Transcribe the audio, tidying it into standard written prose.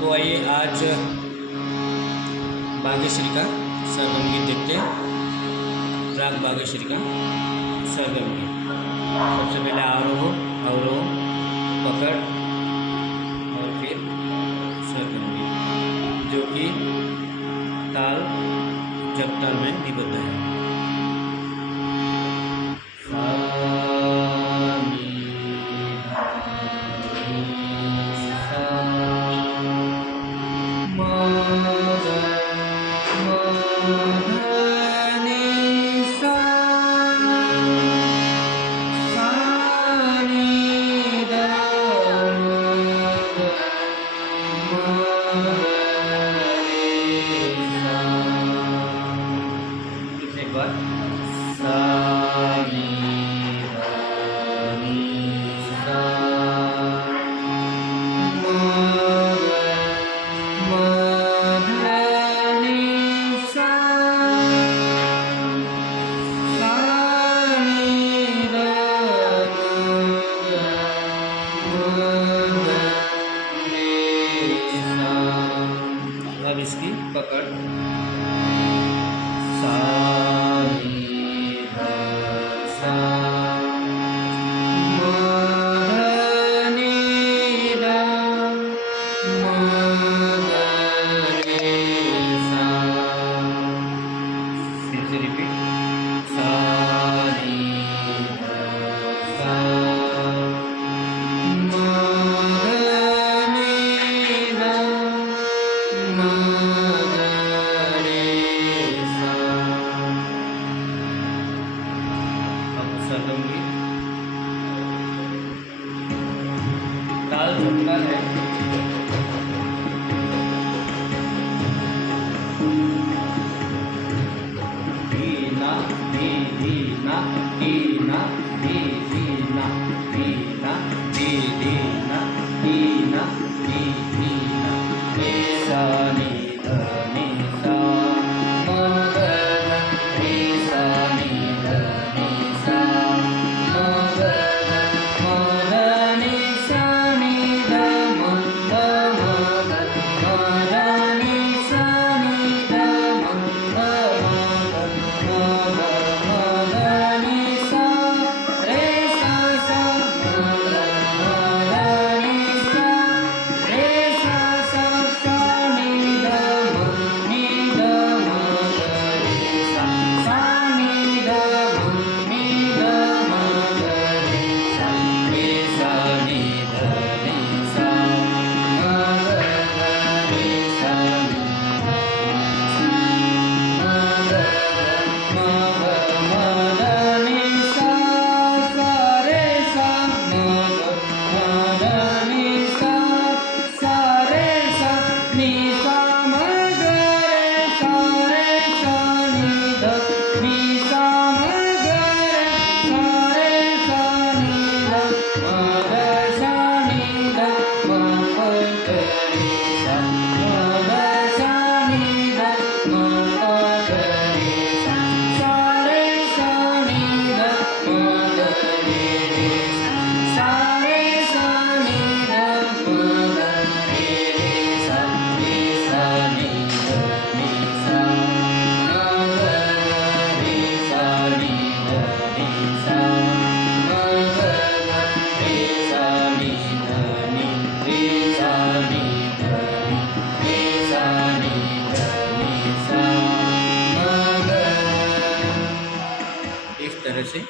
तो आइए आज बागेश्वरी का सरगम गीत देखते हैं। राग बागेश्वरी का सरगम गीत। सबसे पहले अवरोह, पकड़ और फिर सरगम गीत, जो कि ताल जप ताल में निबद्ध है। एक बार अब इसकी पकड़ सरगम गीत ताल झपका है। दीना दी दीना दीना दी दीना दीना दी दीना दीना दी दीना रे सा नी ध नी सा म ग रे सा नी ध नी सा म ग म ग नी सा नी ध म ग म ग म ग नी सा नी ध म ग म ग म ग म ग नी सा रे सा सा म ग नी सा रे सा सा सा नी ध म नी ध म ग रे सा सा नी ध म नी ध म ग रे सा रे सा नी ध नी सा म ग रे सा नी म ग म ग म ग नी सा सा रे सा म ग म ग नी सा सा रे सा नी सा म ग रे सा नी ध नी सा म ग रे सा नी ध म ग सा नी ध म प ग रे सा म ग सा नी ध म प ग रे सा सा रे सा नी ध म ग रे रे सा रे सा नी ध म ग रे रे सा रे सा नी ध नी सा म ग रे सा नी ध नी सा म ग रे सा नी ध नी रे सा नी ध नी रे सा नी ध नी सा म ग। इस तरह से